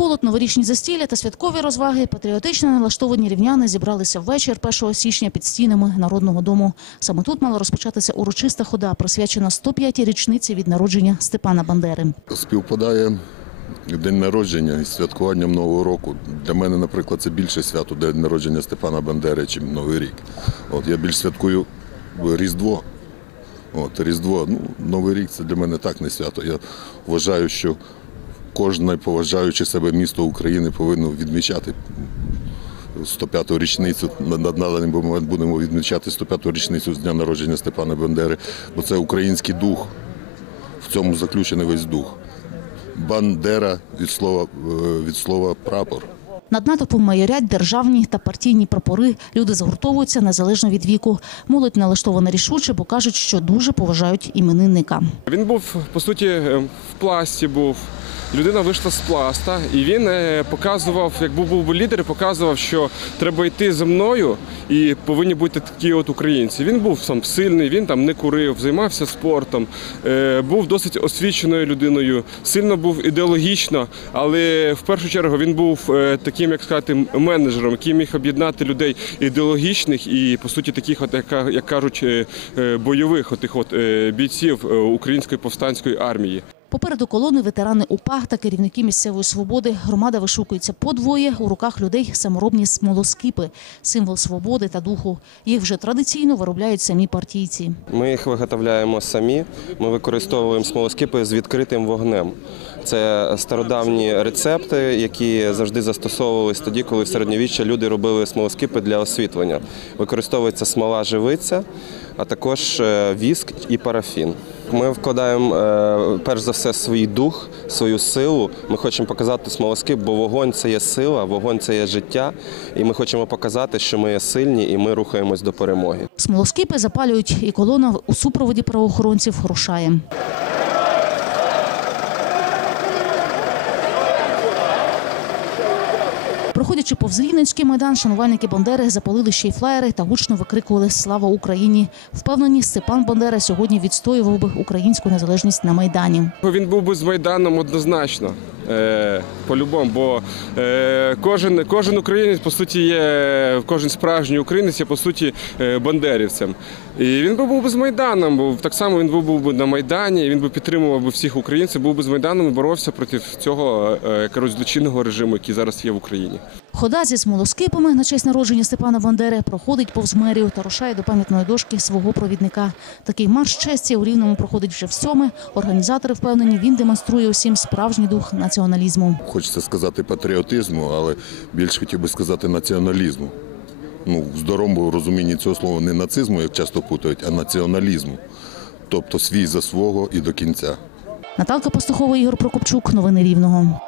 холод, новорічні застілля та святкові розваги патріотично налаштовані рівняни зібралися ввечір 1 січня під стінами Народного дому. Саме тут мала розпочатися урочиста хода, присвячена 105-й річниці від народження Степана Бандери. співпадає день народження із святкуванням Нового року. Для мене, наприклад, це більше свято день народження Степана Бандери, ніж Новий рік. От я більш святкую Різдво. От Різдво, ну Новий рік це для мене так не свято. Я вважаю, що кожне поважаюче себе місто України повинно відмічати 105-ту річницю. На даний момент будемо відмічати 105-ту річницю з дня народження Степана Бандери, бо це український дух. В цьому заключений весь дух. Бандера від слова, е, від слова прапор. Над натовпом майорять державні та партійні прапори. Люди згуртовуються незалежно від віку. Молодь налаштована рішуче, бо кажуть, що дуже поважають іменинника. Він був по суті е, в пласті. Був людина вийшла з пласта, і він е, показував, як був був лідер, показував, що треба йти за мною, і повинні бути такі от українці. Він був сам сильний, він там не курив, займався спортом, е, був досить освіченою людиною, сильно був ідеологічно, але в першу чергу він був е, таким, як сказати, менеджером, який міг об'єднати людей ідеологічних і по суті таких, от як, кажуть, бойових отих от бійців української повстанської армії. Попереду колони ветерани УПА та керівники місцевої свободи. Громада вишукується подвоє. У руках людей саморобні смолоскипи – символ свободи та духу. Їх вже традиційно виробляють самі партійці. Ми їх виготовляємо самі. Ми використовуємо смолоскипи з відкритим вогнем. Це стародавні рецепти, які завжди застосовувалися тоді, коли в середньовіччя люди робили смолоскипи для освітлення. Використовується смола живиця, а також е, віск і парафін. Ми вкладаємо е, перш за все свій дух, свою силу. Ми хочемо показати смолоскип, бо вогонь це є сила, вогонь це є життя. І ми хочемо показати, що ми є сильні і ми рухаємось до перемоги. Смолоскипи запалюють, і колона у супроводі правоохоронців рушає. Проходячи повз Рівненський майдан, шанувальники Бандери запалили ще й флаєри та гучно викрикували «Слава Україні!». Впевнені, Степан Бандера сьогодні відстоював би українську незалежність на Майдані. Він був би з Майданом однозначно. Е, по-любому, бо е, кожен, кожен українець, по суті, є, кожен справжній українець є, по суті, е, бандерівцем. І він би був би з Майданом, бо так само він був, би на Майдані, він би підтримував би всіх українців, був би з Майданом і боровся проти цього злочинного режиму, який зараз є в Україні. Хода зі смолоскипами на честь народження Степана Бандери проходить повз мерію та рушає до пам'ятної дошки свого провідника. Такий марш честі у Рівному проходить вже в сьоме. Організатори впевнені, він демонструє усім справжній дух націоналізму. Хочеться сказати патріотизму, але більш хотів би сказати націоналізму. Ну, в здоровому розумінні цього слова не нацизму, як часто путають, а націоналізму. Тобто свій за свого і до кінця. Наталка Пастухова, Ігор Прокопчук. Новини Рівного.